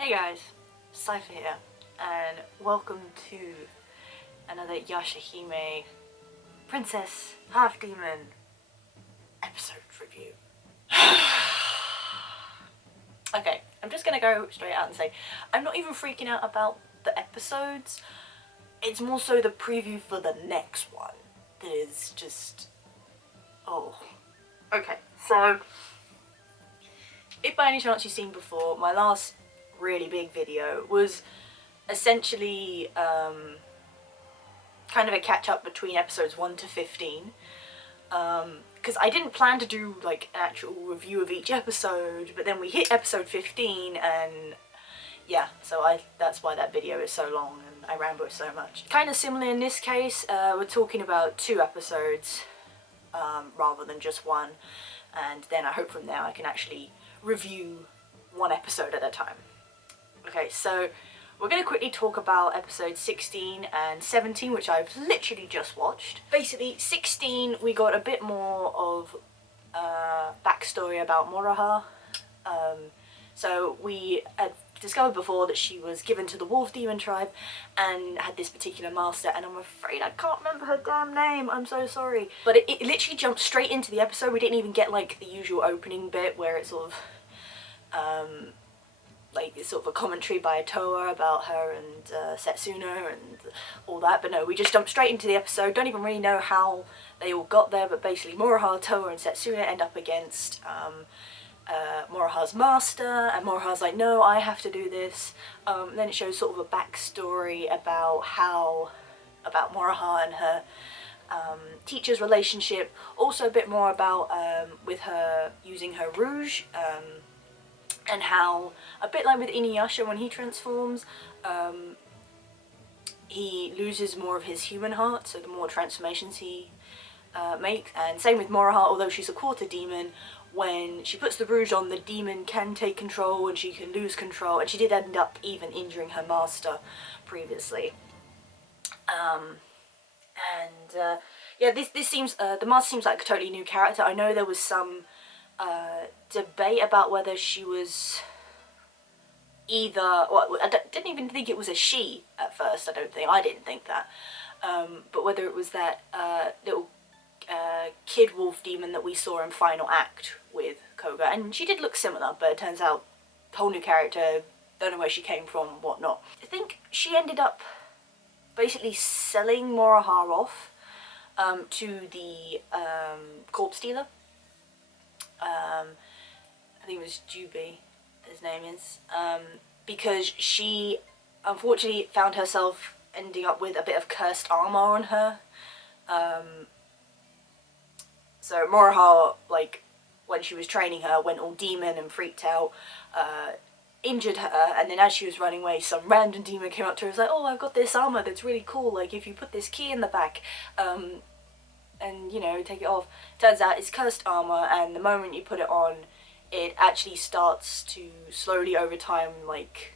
Hey guys, Cypher here, and welcome to another YASHAHIME Princess Half Demon episode review. Okay, I'm just gonna go straight out and say, I'm not even freaking out about the episodes, it's more so the preview for the next one that is just, oh. Okay, so, if by any chance you've seen before, my last really big video was essentially kind of a catch up between episodes 1 to 15 because I didn't plan to do like an actual review of each episode, but then we hit episode 15 and yeah, so that's why that video is so long and I ramble so much. Kind of similar in this case, we're talking about 2 episodes rather than just 1, and then I hope from there I can actually review 1 episode at a time. Okay, so we're going to quickly talk about episodes 16 and 17, which I've literally just watched. Basically, 16, we got a bit more of backstory about Moroha. So we had discovered before that she was given to the Wolf Demon tribe and had this particular master, and I'm afraid I can't remember her damn name, I'm so sorry. But it literally jumped straight into the episode. We didn't even get like the usual opening bit where it's sort of like it's sort of a commentary by Toa about her and Setsuna and all that, but no, we just jumped straight into the episode. Don't even really know how they all got there, but basically Moroha, Toa and Setsuna end up against Moroha's master, and Moroha's like, no, I have to do this. Then it shows sort of a backstory about Moroha and her teacher's relationship, also a bit more about with her using her rouge, and how, a bit like with Inuyasha when he transforms, he loses more of his human heart, so the more transformations he makes. And same with Moroha, although she's a quarter demon, when she puts the rouge on, the demon can take control and she can lose control, and she did end up even injuring her master previously. Yeah, this seems, the master seems like a totally new character. I know there was some debate about whether she was either, well, I didn't even think it was a she at first, I didn't think that, but whether it was that little kid wolf demon that we saw in Final Act with Koga, and she did look similar, but it turns out, whole new character, don't know where she came from, whatnot. I think she ended up basically selling Moroha off to the corpse dealer. I think it was Juby, his name is, because she unfortunately found herself ending up with a bit of cursed armor on her. So Moroha, like, when she was training her, went all demon and freaked out, injured her, and then as she was running away, some random demon came up to her and was like, oh, I've got this armor that's really cool, like, if you put this key in the back, and, you know, take it off. Turns out it's cursed armor, and the moment you put it on, it actually starts to slowly over time, like,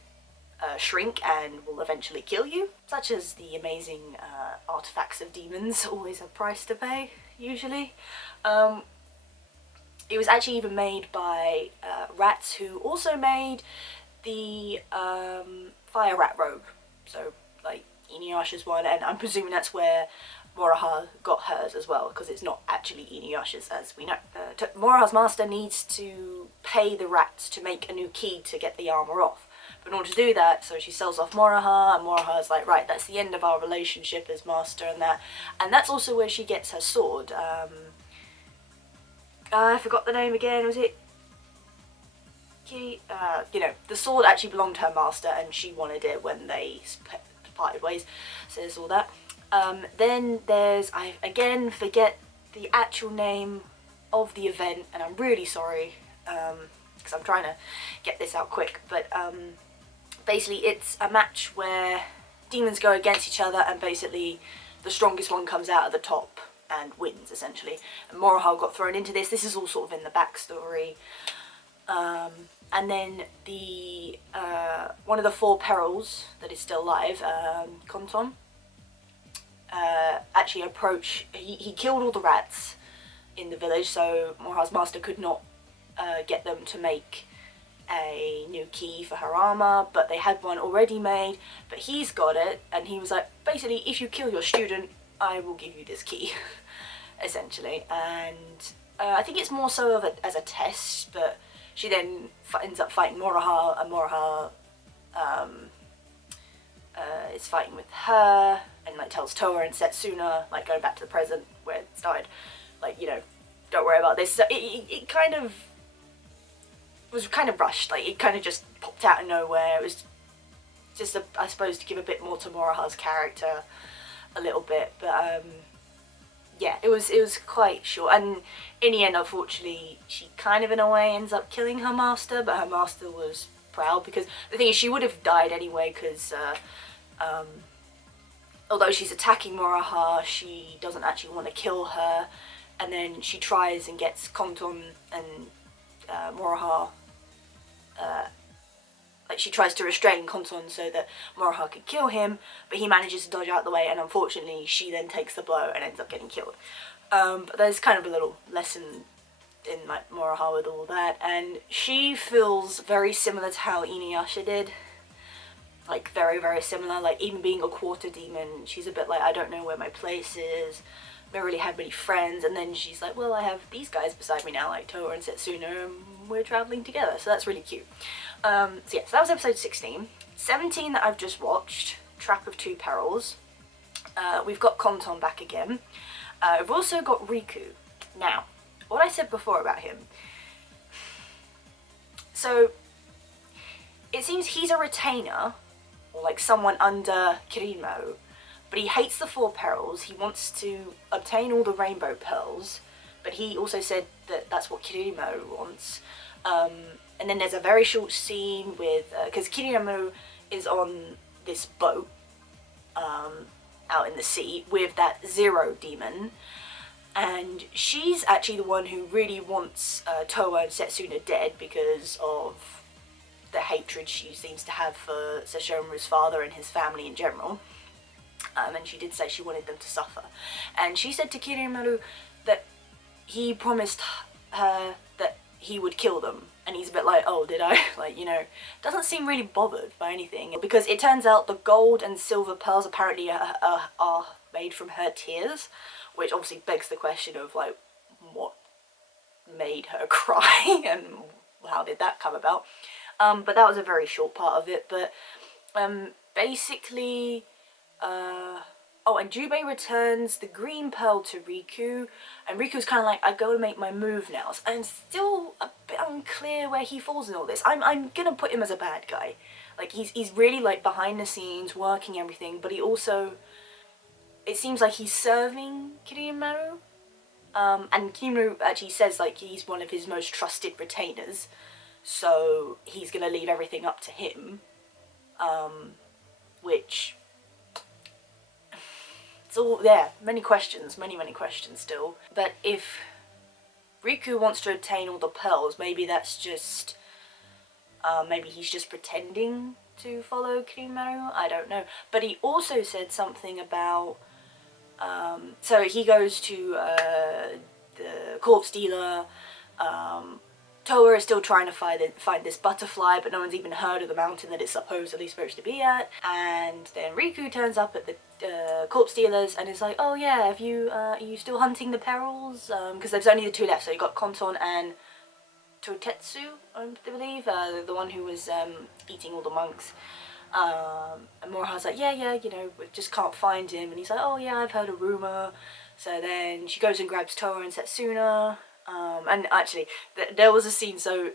shrink and will eventually kill you. Such as the amazing artifacts of demons, always a price to pay, usually. It was actually even made by rats who also made the fire rat robe. So, like, Inuyasha's one, and I'm presuming that's where Moroha got hers as well, because it's not actually Inuyasha's, as we know. Moroha's master needs to pay the rats to make a new key to get the armor off. But in order to do that, so she sells off Moroha, and Moroha's like, right, that's the end of our relationship as master and that. And that's also where she gets her sword. I forgot the name again, was it? You know, the sword actually belonged to her master, and she wanted it when they parted ways, so there's all that. Then there's, I again forget the actual name of the event, and I'm really sorry, because I'm trying to get this out quick, but basically it's a match where demons go against each other, and basically the strongest one comes out at the top and wins, essentially. And Moroha got thrown into this. This is all sort of in the backstory. And then the one of the 4 perils that is still alive, Konton, actually he killed all the rats in the village, so Moroha's master could not get them to make a new key for her armor, but they had one already made, but he's got it, and he was like, basically, if you kill your student, I will give you this key, essentially. And I think it's more so as a test, but she then ends up fighting Moroha, and Moroha is fighting with her, and like tells Toa and Setsuna, like going back to the present where it started, like, you know, don't worry about this. So it kind of was kind of rushed, like it kind of just popped out of nowhere. It was just, I suppose, to give a bit more to Moroha's character a little bit, but yeah, it was quite short, and in the end, unfortunately, she kind of in a way ends up killing her master, but her master was proud, because the thing is, she would have died anyway, because although she's attacking Moroha, she doesn't actually want to kill her, and then she tries and gets Konton and Moroha, like she tries to restrain Konton so that Moroha could kill him, but he manages to dodge out the way, and unfortunately she then takes the blow and ends up getting killed. But there's kind of a little lesson in like Moroha with all that, and she feels very similar to how Inuyasha did. Like very, very similar, like even being a quarter demon, she's a bit like, I don't know where my place is, I don't really have many friends, and then she's like, well, I have these guys beside me now, like Toa and Setsuna, and we're travelling together, so that's really cute. So yeah, so that was episode 16. 17 that I've just watched, Trap of Two Perils. We've got Konton back again. We've also got Riku. Now, what I said before about him. So, it seems he's a retainer, or like someone under Kirimo, but he hates the Four Perils. He wants to obtain all the rainbow pearls, but he also said that that's what Kirimo wants. And then there's a very short scene with, because Kirimo is on this boat out in the sea with that Zero demon, and she's actually the one who really wants Toa and Setsuna dead because of the hatred she seems to have for Sesshomaru's father and his family in general. And she did say she wanted them to suffer. And she said to Kirimaru that he promised her that he would kill them. And he's a bit like, oh, did I? Like, you know, doesn't seem really bothered by anything. Because it turns out the gold and silver pearls apparently are made from her tears. Which obviously begs the question of, like, what made her cry and how did that come about? But that was a very short part of it. But basically... oh, and Jubei returns the green pearl to Riku, and Riku's kind of like, I gotta make my move now. So I'm still a bit unclear where he falls in all this. I'm gonna put him as a bad guy. Like, he's really, like, behind the scenes, working everything, but he also, it seems like he's serving Kirimaru. And Kirimaru actually says, like, he's one of his most trusted retainers, so he's gonna leave everything up to him. Which... So yeah, many questions still. But if Riku wants to obtain all the pearls, maybe that's just, maybe he's just pretending to follow Kirimaru, I don't know. But he also said something about, so he goes to the corpse dealer, Toa is still trying to find this butterfly, but no one's even heard of the mountain that it's supposedly supposed to be at. And then Riku turns up at the corpse dealers and is like, oh yeah, are you still hunting the perils? Because there's only the two left, so you got Konton and Totetsu, I believe, the one who was eating all the monks. And Moroha's like, yeah, you know, we just can't find him. And he's like, oh yeah, I've heard a rumour. So then she goes and grabs Toa and Setsuna. And actually, there was a scene, so,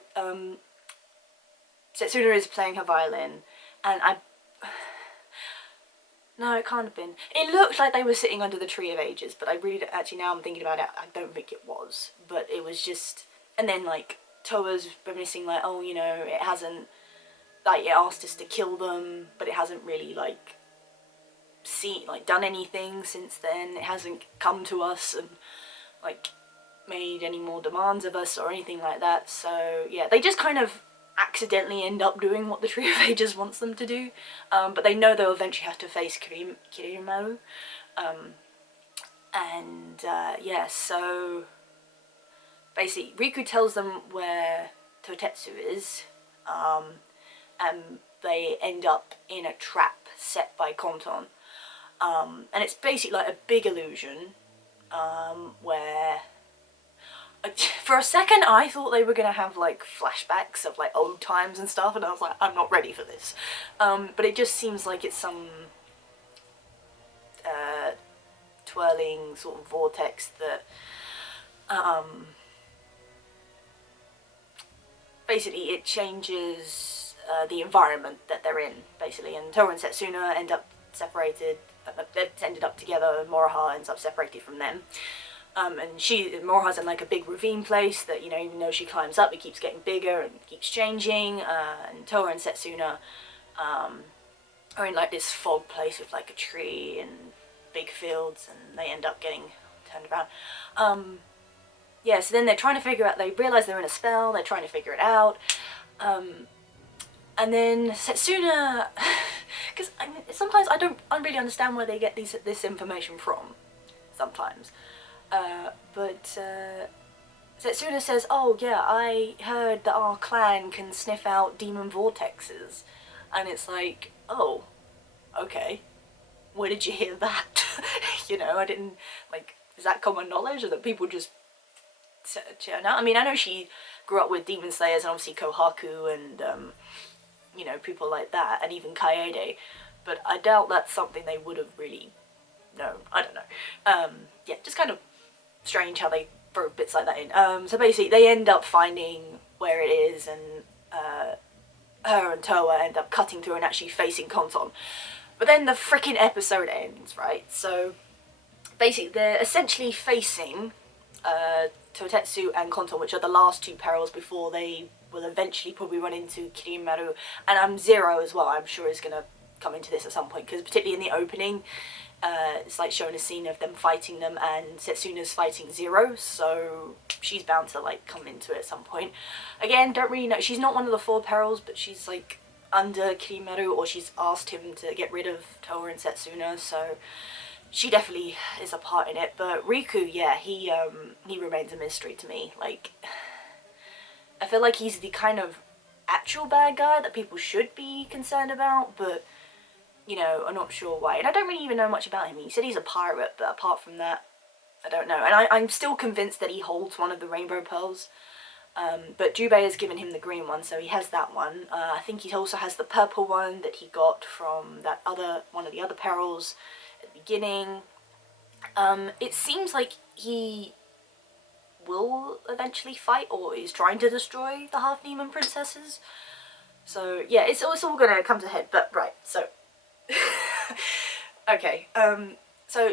Setsuna is playing her violin, and no, it can't have been. It looked like they were sitting under the Tree of Ages, but I really, actually, now I'm thinking about it, I don't think it was, but it was just, and then, like, Toa's reminiscing, like, oh, you know, it hasn't, like, it asked us to kill them, but it hasn't really, like, done anything since then, it hasn't come to us, and, like, made any more demands of us or anything like that. So yeah, they just kind of accidentally end up doing what the Tree of Ages wants them to do, but they know they'll eventually have to face Kirimaru, and yeah, so basically Riku tells them where Totetsu is, and they end up in a trap set by Konton. And it's basically like a big illusion, where for a second I thought they were gonna have like flashbacks of like old times and stuff, and I was like, I'm not ready for this. But it just seems like it's some twirling sort of vortex that basically it changes the environment that they're in, basically, and Towa and Setsuna end up separated. They've ended up together, and Moroha ends up separated from them. And Moroha's in like a big ravine place that, you know, even though she climbs up, it keeps getting bigger and keeps changing. And Towa and Setsuna are in like this fog place with like a tree and big fields, and they end up getting turned around. Yeah, so then they're trying to figure out, they realise they're in a spell, they're trying to figure it out. And then Setsuna, because I mean, sometimes I don't really understand where they get this information from, sometimes. But Setsuna says, oh yeah, I heard that our clan can sniff out demon vortexes. And it's like, oh, okay, where did you hear that? You know, I didn't, like, is that common knowledge, or that people just churn out? I mean, I know she grew up with demon slayers and obviously Kohaku and, you know, people like that, and even Kaede, but I doubt that's something they would have really known. I don't know. Yeah, just kind of strange how they throw bits like that in. So basically they end up finding where it is, and her and Towa end up cutting through and actually facing Konton. But then the freaking episode ends, right? So basically they're essentially facing Totetsu and Konton, which are the last two perils before they will eventually probably run into Kirimaru, and Zero as well, I'm sure is going to come into this at some point, because particularly in the opening, it's like showing a scene of them fighting them, and Setsuna's fighting Zero, so she's bound to like come into it at some point. Again, don't really know, she's not one of the four perils, but she's like under Kirimaru, or she's asked him to get rid of Towa and Setsuna, so she definitely is a part in it. But Riku, yeah, he remains a mystery to me. Like, I feel like he's the kind of actual bad guy that people should be concerned about, but, you know, I'm not sure why. And I don't really even know much about him. He said he's a pirate, but apart from that, I don't know. And I'm still convinced that he holds one of the rainbow pearls. But Jubei has given him the green one, so he has that one. I think he also has the purple one that he got from that one of the other perils at the beginning. It seems like he will eventually fight, or is trying to destroy the half-demon princesses. So yeah, it's all gonna come to head. But right, so okay, so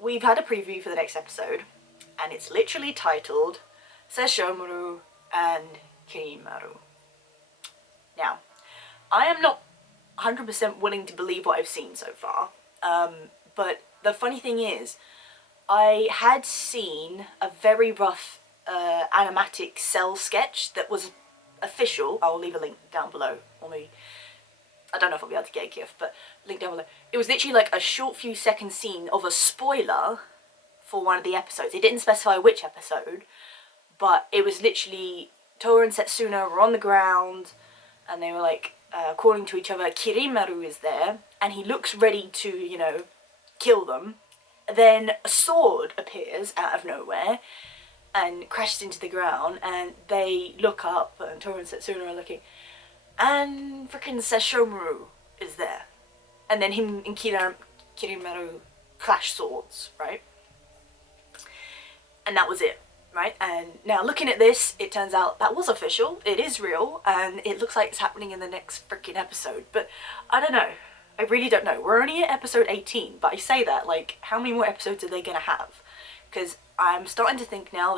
we've had a preview for the next episode, and it's literally titled Sesshomaru and Kirimaru. Now, I am not 100% willing to believe what I've seen so far, but the funny thing is, I had seen a very rough animatic cell sketch that was official. I'll leave a link down below. I don't know if I'll be able to get a GIF, but link down below. It was literally like a short few second scene of a spoiler for one of the episodes. It didn't specify which episode, but it was literally Towa and Setsuna were on the ground, and they were like calling to each other. Kirimaru is there, and he looks ready to, you know, kill them. Then a sword appears out of nowhere and crashes into the ground, and they look up, and Towa and Setsuna are looking, and frickin' Sesshomaru is there. And then him and Kirimaru clash swords, right? And that was it, right? And now looking at this, it turns out that was official, it is real, and it looks like it's happening in the next frickin' episode. But I don't know. I really don't know. We're only at episode 18, but I say that, like, how many more episodes are they going to have? Because I'm starting to think now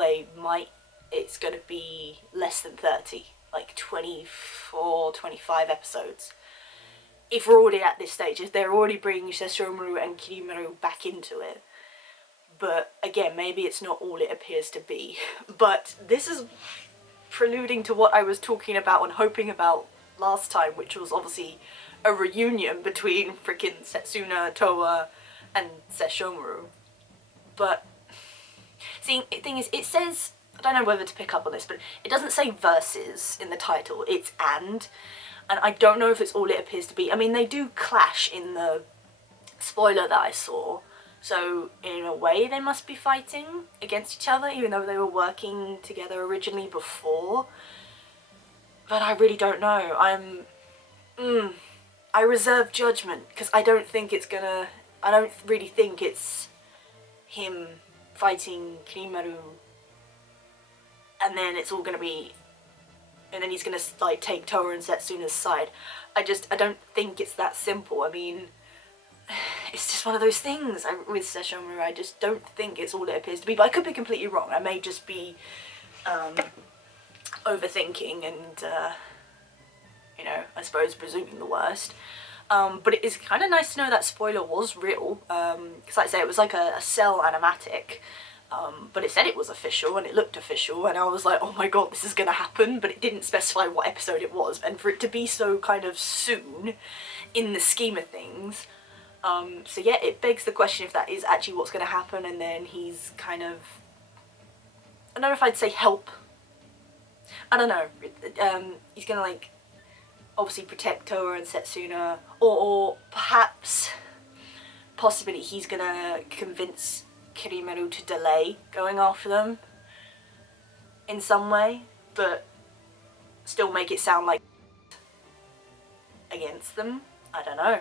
it's going to be less than 30, like 24, 25 episodes. If we're already at this stage, if they're already bringing Sesshomaru and Kirimaru back into it. But again, maybe it's not all it appears to be. But this is preluding to what I was talking about and hoping about last time, which was obviously a reunion between freaking Setsuna, Towa, and Sesshomaru. But see, the thing is, it says I don't know whether to pick up on this, but it doesn't say versus in the title, it's and I don't know if it's all it appears to be. I mean, they do clash in the spoiler that I saw, so in a way they must be fighting against each other, even though they were working together originally before. But I really don't know. I reserve judgment, because I don't really think it's him fighting Kirimaru and then it's all gonna be, and then he's gonna like take Towa and Setsuna's side. I don't think it's that simple. I mean, it's just one of those things with Sesshomaru. I just don't think it's all it appears to be, but I could be completely wrong. I may just be overthinking and you know, I suppose presuming the worst. But it is kind of nice to know that spoiler was real, because like I say, it was like a cell animatic, but it said it was official and it looked official, and I was like, oh my god, this is gonna happen, but it didn't specify what episode it was, and for it to be so kind of soon in the scheme of things, so yeah, it begs the question if that is actually what's gonna happen, and then he's kind of, I don't know if I'd say help, I don't know, he's gonna like obviously protect Towa and Setsuna, or perhaps, possibly he's gonna convince Kirimaru to delay going after them in some way, but still make it sound like against them. I don't know.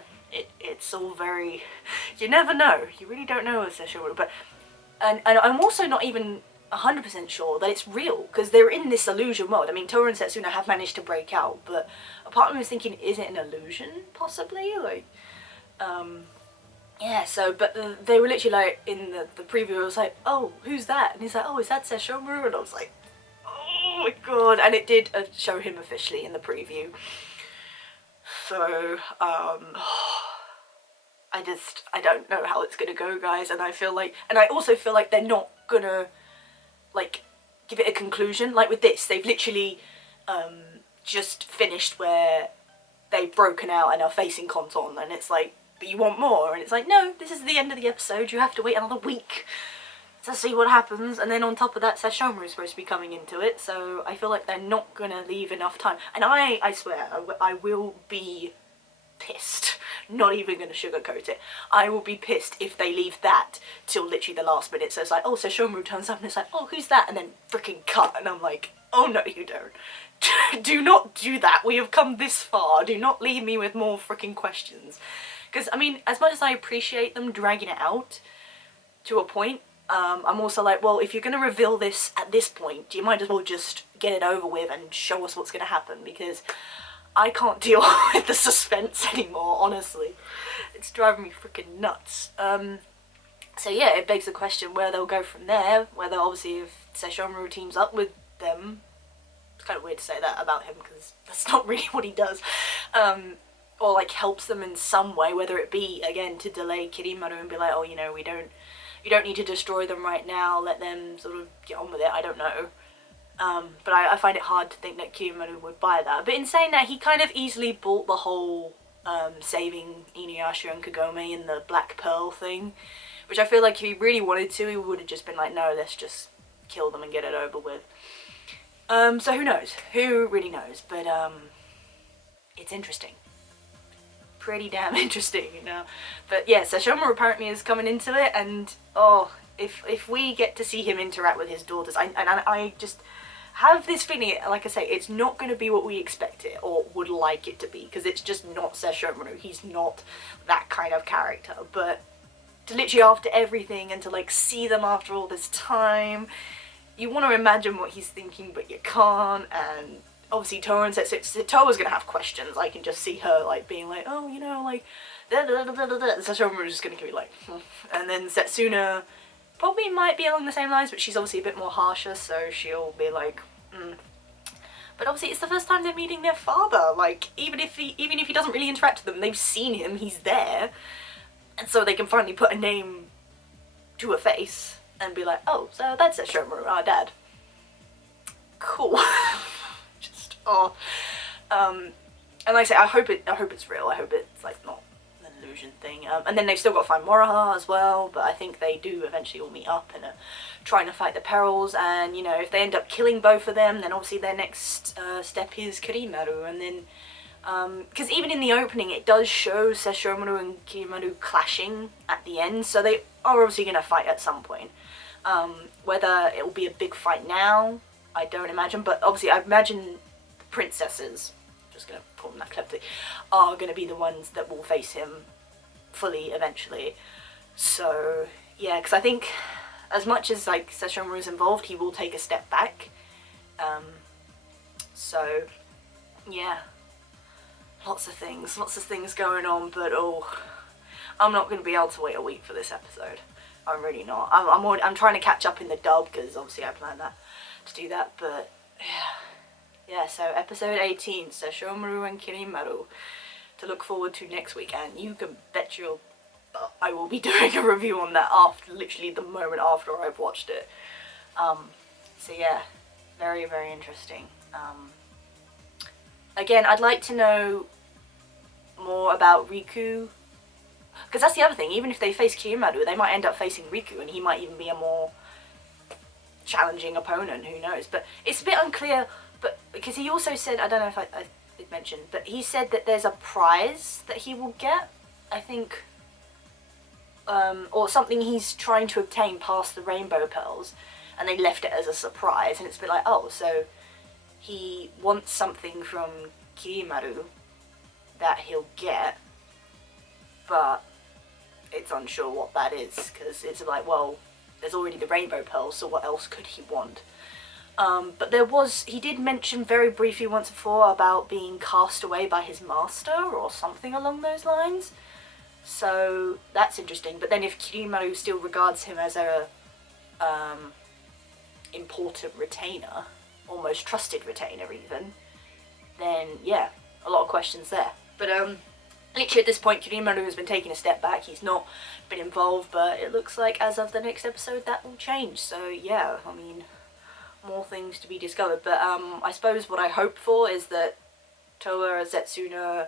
It's all very, you never know. You really don't know with Sesshomaru, but and I'm also not even 100% sure that it's real, because they're in this illusion world. I mean, Towa and Setsuna have managed to break out, but a part of me was thinking, is it an illusion, possibly? Like, yeah, so, but they were literally like, in the preview, I was like, oh, who's that? And he's like, oh, is that Sesshomaru? And I was like, oh my god, and it did show him officially in the preview. So, I don't know how it's gonna go, guys, and I feel like, and I also feel like they're not gonna, like, give it a conclusion. Like with this, they've literally just finished where they've broken out and are facing Konton, and it's like, but you want more? And it's like, no, this is the end of the episode, you have to wait another week to see what happens, and then on top of that, Sesshomaru is supposed to be coming into it, so I feel like they're not gonna leave enough time. And I swear, I will be pissed. Not even gonna sugarcoat it. I will be pissed if they leave that till literally the last minute. So it's like, oh, Sesshomaru turns up and it's like, oh, who's that? And then freaking cut, and I'm like, oh no, you don't. Do not do that. We have come this far. Do not leave me with more freaking questions. Because, I mean, as much as I appreciate them dragging it out to a point, I'm also like, well, if you're gonna reveal this at this point, you might as well just get it over with and show us what's gonna happen, because I can't deal with the suspense anymore, honestly. It's driving me freaking nuts. So yeah, it begs the question where they'll go from there, whether obviously if Sesshomaru teams up with them, it's kind of weird to say that about him because that's not really what he does, or like helps them in some way, whether it be, again, to delay Kirimaru and be like, oh, you know, you don't need to destroy them right now, let them sort of get on with it, I don't know. But I find it hard to think that Kirimaru would buy that. But in saying that, he kind of easily bought the whole saving Inuyasha and Kagome in the Black Pearl thing, which I feel like if he really wanted to, he would have just been like, no, let's just kill them and get it over with. So who knows? Who really knows? But it's interesting. Pretty damn interesting, you know. But yeah, Sesshomaru apparently is coming into it, and oh, if we get to see him interact with his daughters, I just have this feeling, like I say, it's not going to be what we expect it or would like it to be, because it's just not Sesshomaru. He's not that kind of character. But to literally after everything and to like see them after all this time, you want to imagine what he's thinking, but you can't. And obviously Towa and Towa's gonna have questions. I can just see her like being like, oh, you know, like Sesshomaru's just gonna be like, and then Setsuna probably might be along the same lines, but she's obviously a bit more harsher, so she'll be like, But obviously it's the first time they're meeting their father. Like, even if he doesn't really interact with them, they've seen him, he's there, and so they can finally put a name to a face and be like, oh, so that's Sesshomaru, our dad. Cool. Just, oh. And like I say, I hope it's real. I hope it's like not an illusion thing. And then they've still got to find Moroha as well, but I think they do eventually all meet up and are trying to fight the perils. And, you know, if they end up killing both of them, then obviously their next step is Kirimaru. And then, because even in the opening it does show Sesshomaru and Kirimaru clashing at the end, so they are obviously going to fight at some point. Whether it will be a big fight now, I don't imagine, but obviously I imagine the princesses, just going to call them that cleverly, are going to be the ones that will face him fully eventually. So yeah, because I think as much as like Sesshomaru is involved, he will take a step back. So yeah, lots of things going on, but I'm not going to be able to wait a week for this episode. I'm really not. I'm trying to catch up in the dub, because obviously I planned to do that, but yeah, so episode 18, Sesshomaru and Kirimaru, to look forward to next week, and you can bet I will be doing a review on that after, literally the moment after I've watched it. So yeah, very, very interesting. Again, I'd like to know more about Riku, because that's the other thing, even if they face Kirimaru, they might end up facing Riku, and he might even be a more challenging opponent, who knows. But it's a bit unclear, but because he also said, I don't know if I did mention, but he said that there's a prize that he will get, I think, or something he's trying to obtain past the rainbow pearls, and they left it as a surprise, and it's a bit like, oh, so he wants something from Kirimaru that he'll get, but it's unsure what that is, because it's like, well, there's already the rainbow pearls, so what else could he want? But he did mention very briefly once before about being cast away by his master, or something along those lines. So that's interesting. But then if Kirimaru still regards him as a important retainer, almost trusted retainer even, then yeah, a lot of questions there. But literally at this point, Kirimaru has been taking a step back. He's not been involved, but it looks like as of the next episode that will change. So yeah, I mean, more things to be discovered. But I suppose what I hope for is that Toa and Setsuna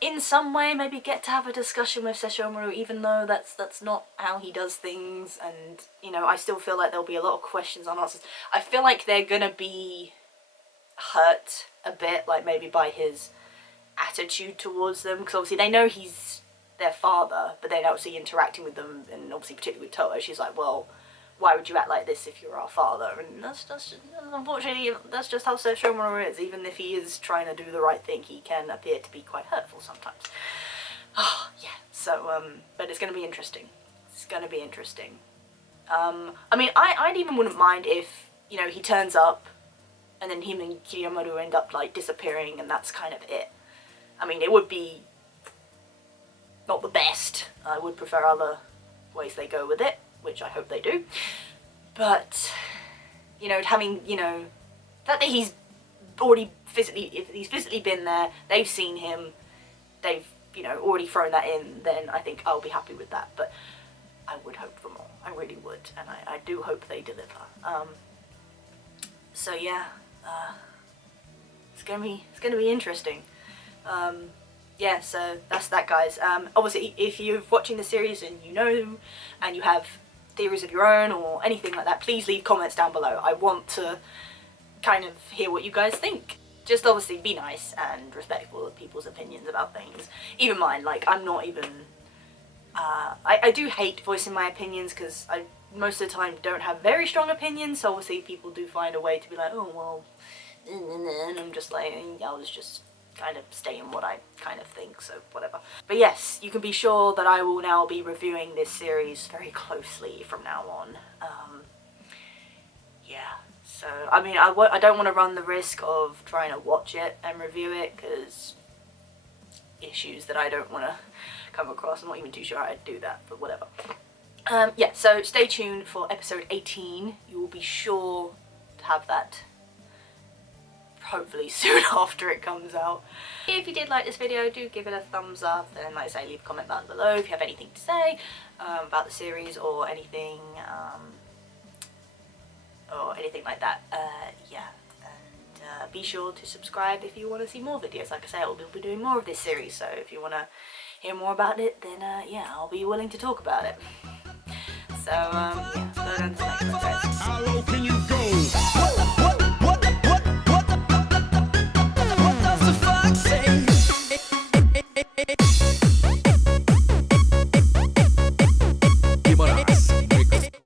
in some way maybe get to have a discussion with Sesshomaru, even though that's not how he does things. And, you know, I still feel like there'll be a lot of questions unanswered. I feel like they're gonna be hurt a bit, like maybe by his attitude towards them, because obviously they know he's their father, but then obviously interacting with them, and obviously particularly with Toa, she's like, well, why would you act like this if you're our father? And that's unfortunately, that's just how Sesshomaru is. Even if he is trying to do the right thing, he can appear to be quite hurtful sometimes. Oh, yeah. So, but it's going to be interesting. It's going to be interesting. I mean, I even wouldn't mind if, you know, he turns up, and then him and Kirimaru end up, like, disappearing, and that's kind of it. I mean, it would be not the best. I would prefer other ways they go with it, which I hope they do. But, you know, having, you know, the fact that he's already physically been there, they've seen him, they've, you know, already thrown that in, then I think I'll be happy with that. But I would hope for more. I really would. And I do hope they deliver. So yeah, it's gonna be interesting. Yeah, so that's that, guys. Obviously, if you're watching the series and you know, and you have theories of your own or anything like that, please leave comments down below. I want to kind of hear what you guys think. Just obviously be nice and respectful of people's opinions about things. Even mine, like, I'm not even... I do hate voicing my opinions, because I most of the time don't have very strong opinions, so obviously people do find a way to be like, oh, well... And I'm just like, I was just kind of staying what I kind of think, so whatever. But yes, you can be sure that I will now be reviewing this series very closely from now on. Yeah, so I mean, I don't want to run the risk of trying to watch it and review it, because issues that I don't want to come across. I'm not even too sure I'd do that, but whatever. Yeah, so stay tuned for episode 18. You will be sure to have that hopefully soon after it comes out. If you did like this video, do give it a thumbs up, and like I say, leave a comment down below if you have anything to say about the series or anything like that. Yeah, and be sure to subscribe if you want to see more videos. Like I say, we'll be doing more of this series, so if you want to hear more about it, then yeah, I'll be willing to talk about it. So yeah, go down to the next one, guys. How low can you go? What does the fuck say?